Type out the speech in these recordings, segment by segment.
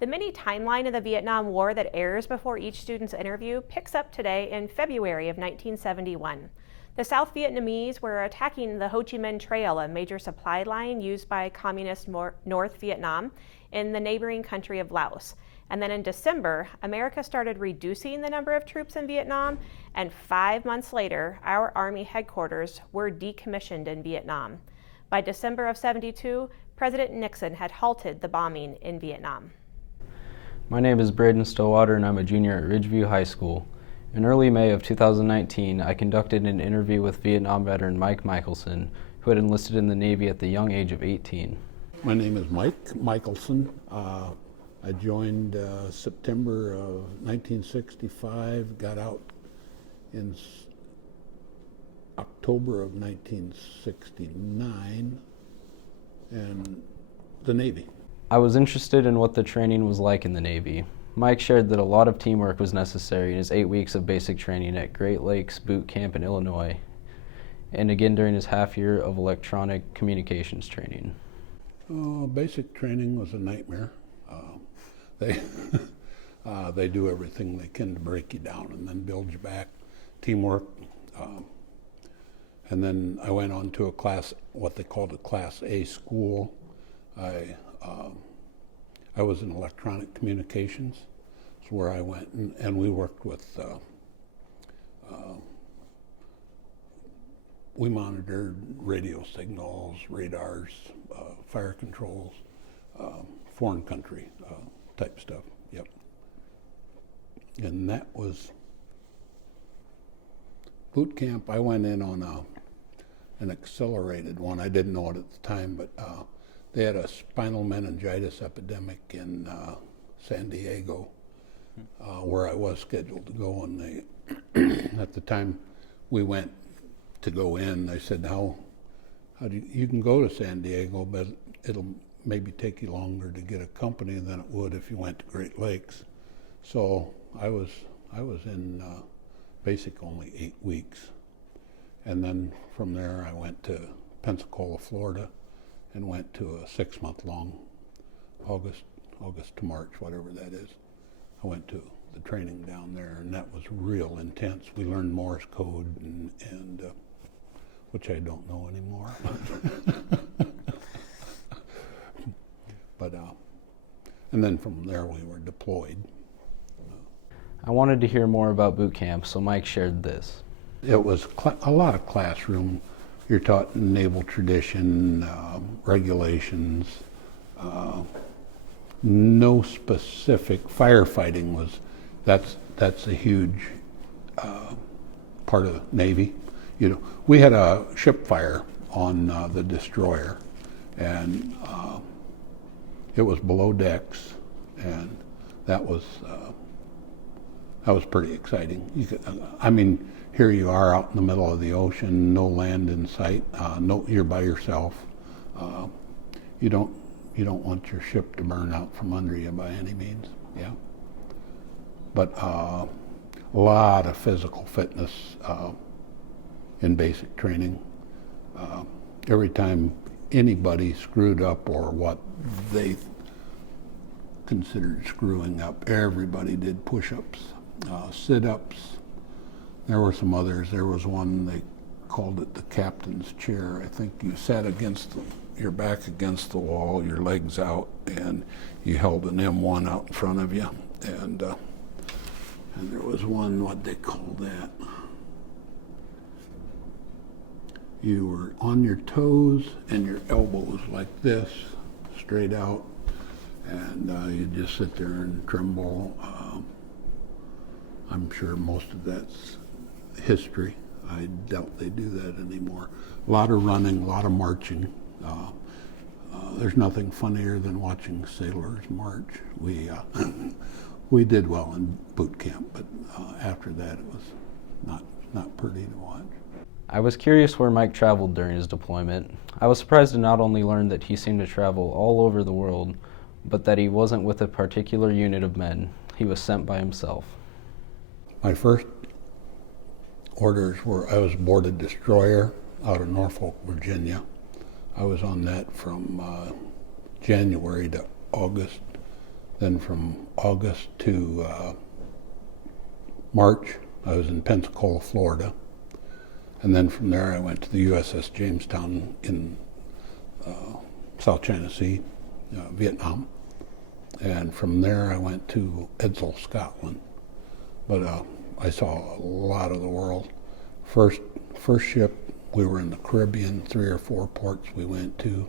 The mini timeline of the Vietnam War that airs before each student's interview picks up today in February of 1971. The South Vietnamese were attacking the Ho Chi Minh Trail, a major supply line used by Communist North Vietnam in the neighboring country of Laos. And then in December, America started reducing the number of troops in Vietnam, and 5 months later, our Army headquarters were decommissioned in Vietnam. By December of '72, President Nixon had halted the bombing in Vietnam. My name is Brayden Stowater, and I'm a junior at Ridgeview High School. In early May of 2019, I conducted an interview with Vietnam veteran Mike Michaelsen, who had enlisted in the Navy at the young age of 18. My name is Mike Michaelsen. I joined September of 1965, got out in October of 1969, and the Navy. I was interested in what the training was like in the Navy. Mike shared that a lot of teamwork was necessary in his 8 weeks of basic training at Great Lakes Boot Camp in Illinois, and again during his half year of electronic communications training. Basic training was a nightmare. They do everything they can to break you down and then build you back. Teamwork. And then I went on to a class, what they called a Class A school. I was in electronic communications. That's where I went, and we worked with, we monitored radio signals, radars, fire controls, foreign country type stuff, yep. And that was boot camp. I went in on an accelerated one. I didn't know it at the time, but they had a spinal meningitis epidemic in San Diego, where I was scheduled to go. And they, at the time we went to go in, they said, "How do you can go to San Diego, but it'll maybe take you longer to get a company than it would if you went to Great Lakes." So I was in basic only 8 weeks, and then from there I went to Pensacola, Florida, and went to a 6-month-long, August to March, whatever that is. I went to the training down there, and that was real intense. We learned Morse code, and which I don't know anymore. But and then from there we were deployed. I wanted to hear more about boot camp, so Mike shared this. It was a lot of classroom. You're taught naval tradition, regulations, no specific firefighting that's a huge part of the Navy. You know, we had a ship fire on the destroyer, and it was below decks, and that was pretty exciting. I mean, here you are out in the middle of the ocean, no land in sight. You're by yourself. You don't want your ship to burn out from under you by any means. Yeah. But a lot of physical fitness in basic training. Every time anybody screwed up or what they considered screwing up, everybody did push-ups, sit-ups. There were some others. There was one, they called it the captain's chair. I think you sat your back against the wall, your legs out, and you held an M1 out in front of you. And there was one, what they call that? You were on your toes and your elbows like this, straight out, and you just sit there and tremble. I'm sure most of that's history. I doubt they do that anymore. A lot of running, a lot of marching. There's nothing funnier than watching sailors march. We did well in boot camp, but after that it was not pretty to watch. I was curious where Mike traveled during his deployment. I was surprised to not only learn that he seemed to travel all over the world, but that he wasn't with a particular unit of men. He was sent by himself. My first orders were, I was aboard a destroyer out of Norfolk, Virginia. I was on that from January to August Then from August to March, I was in Pensacola, Florida. And then from there, I went to the USS Jamestown in South China Sea, Vietnam. And from there, I went to Edsall, Scotland. But I saw a lot of the world. First ship, we were in the Caribbean, 3 or 4 ports we went to.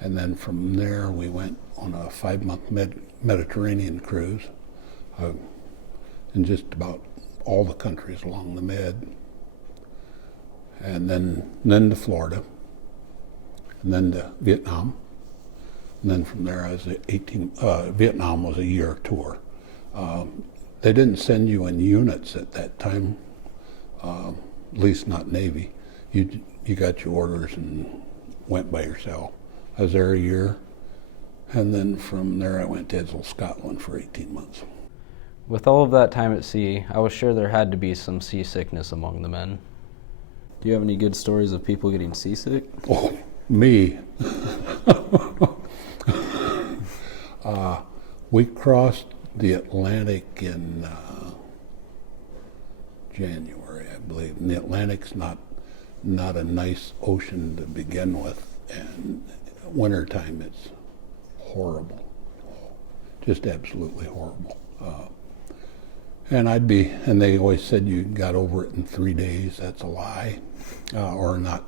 And then from there, we went on a 5-month Mediterranean cruise in just about all the countries along the Med. And then to Florida, and then to Vietnam. And then from there, I was Vietnam was a year tour. They didn't send you in units at that time, at least not Navy. You got your orders and went by yourself. I was there a year, and then from there I went to Edsall, Scotland for 18 months. With all of that time at sea, I was sure there had to be some seasickness among the men. Do you have any good stories of people getting seasick? Oh, me. We crossed the Atlantic in January, I believe. And the Atlantic's not a nice ocean to begin with, and wintertime it's horrible, just absolutely horrible. And they always said you got over it in 3 days. That's a lie, or not.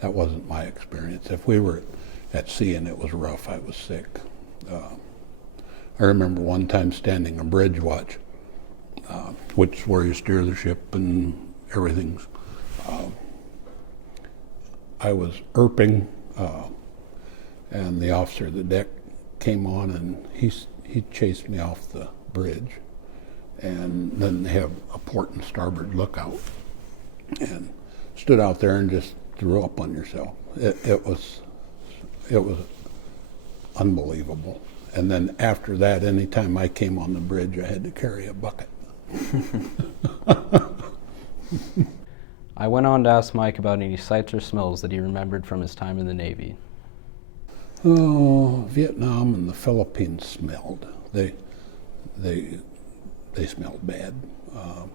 That wasn't my experience. If we were at sea and it was rough, I was sick. I remember one time standing a bridge watch, which is where you steer the ship and everything's. I was erping, and the officer of the deck came on, and he chased me off the bridge. And then they have a port and starboard lookout, and stood out there and just threw up on yourself. It was unbelievable. And then after that, anytime I came on the bridge, I had to carry a bucket. I went on to ask Mike about any sights or smells that he remembered from his time in the Navy. Oh, Vietnam and the Philippines smelled. They smelled bad. I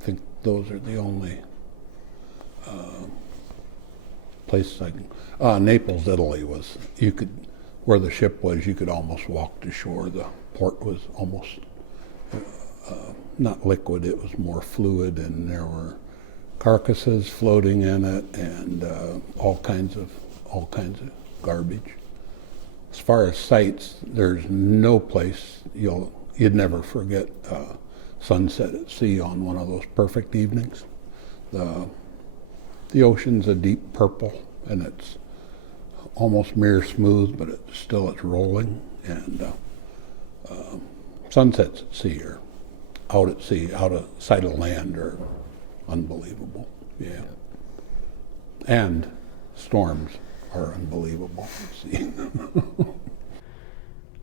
think those are the only places I can. Naples, Italy was, where the ship was, you could almost walk to shore. The port was almost not liquid, it was more fluid, and there were carcasses floating in it, and all kinds of garbage. As far as sights, there's no place you'd never forget sunset at sea on one of those perfect evenings. The ocean's a deep purple, and it's almost mirror smooth, but it's rolling. And sunsets at sea are out at sea, out of sight of land, are unbelievable. Yeah. And storms are unbelievable at sea.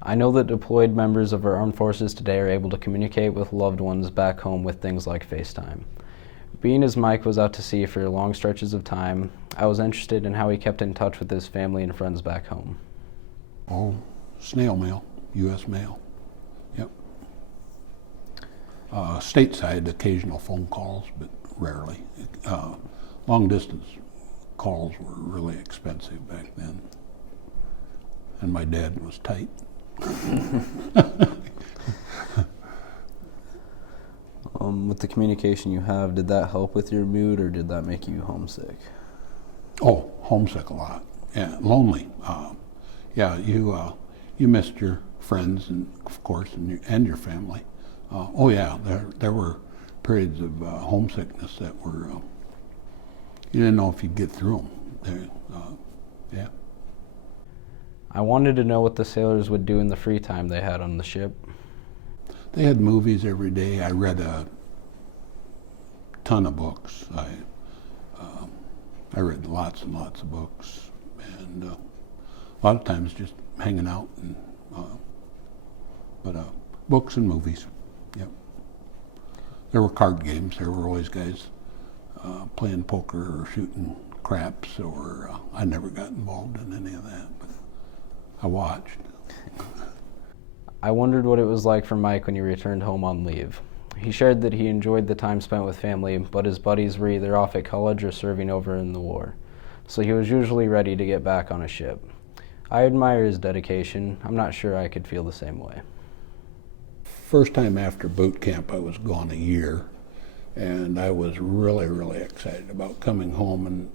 I know that deployed members of our armed forces today are able to communicate with loved ones back home with things like FaceTime. Being as Mike was out to sea for long stretches of time, I was interested in how he kept in touch with his family and friends back home. Oh, snail mail, U.S. mail. Yep. Stateside, occasional phone calls, but rarely. Long distance calls were really expensive back then. And my dad was tight. With the communication you have, did that help with your mood, or did that make you homesick? Oh, homesick a lot. Yeah, lonely. Yeah, you missed your friends, and of course, and your family. Oh yeah, there were periods of homesickness that were you didn't know if you'd get through them. Yeah. I wanted to know what the sailors would do in the free time they had on the ship. They had movies every day. I read a ton of books. I read lots and lots of books, and a lot of times just hanging out. And but books and movies. Yep. There were card games. There were always guys playing poker or shooting craps, or I never got involved in any of that, but I watched. I wondered what it was like for Mike when he returned home on leave. He shared that he enjoyed the time spent with family, but his buddies were either off at college or serving over in the war, so he was usually ready to get back on a ship. I admire his dedication. I'm not sure I could feel the same way. First time after boot camp, I was gone a year, and I was really, really excited about coming home. And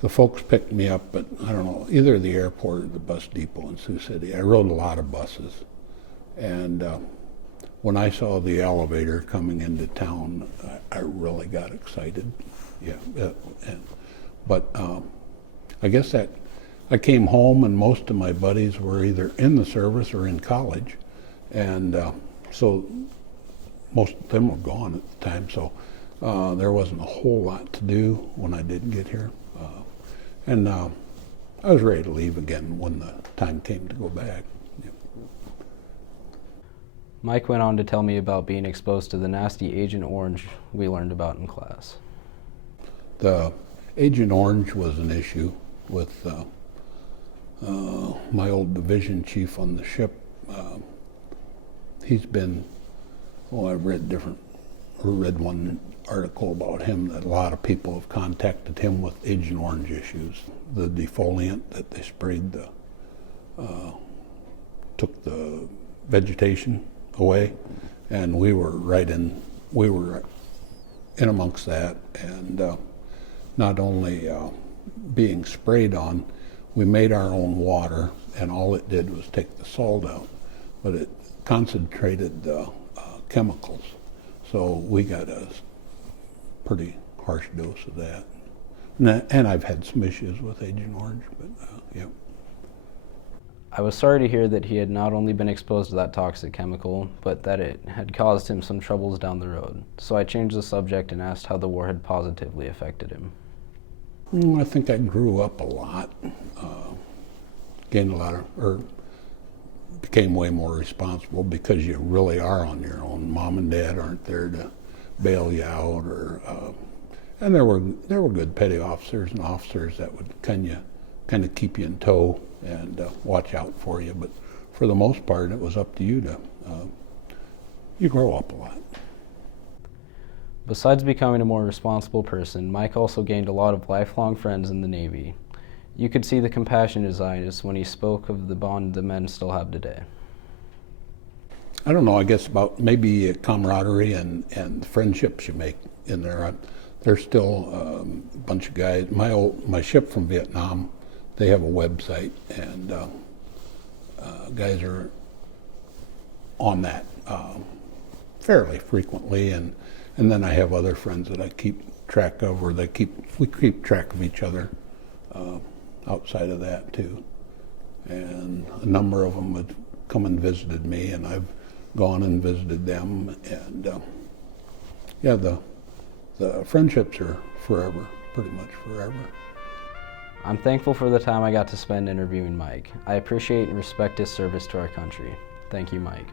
the folks picked me up at, I don't know, either the airport or the bus depot in Sioux City. I rode a lot of buses, and when I saw the elevator coming into town, I really got excited. Yeah, but I guess that I came home, and most of my buddies were either in the service or in college, and so most of them were gone at the time. So there wasn't a whole lot to do when I did get here, and I was ready to leave again when the time came to go back. Yeah. Mike went on to tell me about being exposed to the nasty Agent Orange we learned about in class. The Agent Orange was an issue with my old division chief on the ship. He's been, I've read one article about him that a lot of people have contacted him with Agent Orange issues. The defoliant that they sprayed took the vegetation away, and we were in amongst that, and not only being sprayed on, we made our own water, and all it did was take the salt out, but it concentrated the chemicals. So we got a pretty harsh dose of that. And I've had some issues with Agent Orange, but yeah. I was sorry to hear that he had not only been exposed to that toxic chemical, but that it had caused him some troubles down the road. So I changed the subject and asked how the war had positively affected him. I think I grew up a lot, gained a lot or became way more responsible because you really are on your own. Mom and Dad aren't there to bail you out, and there were good petty officers and officers that would kind of keep you in tow and watch out for you. But for the most part, it was up to you to you grow up a lot. Besides becoming a more responsible person, Mike also gained a lot of lifelong friends in the Navy. You could see the compassion in his eyes when he spoke of the bond the men still have today. I don't know, I guess about maybe camaraderie and friendships you make in there. There's still a bunch of guys. My ship from Vietnam, they have a website, and guys are on that fairly frequently, and then I have other friends that I keep track of, or we keep track of each other outside of that too. And a number of them have come and visited me, and I've gone and visited them, and yeah, the friendships are forever, pretty much forever. I'm thankful for the time I got to spend interviewing Mike. I appreciate and respect his service to our country. Thank you, Mike.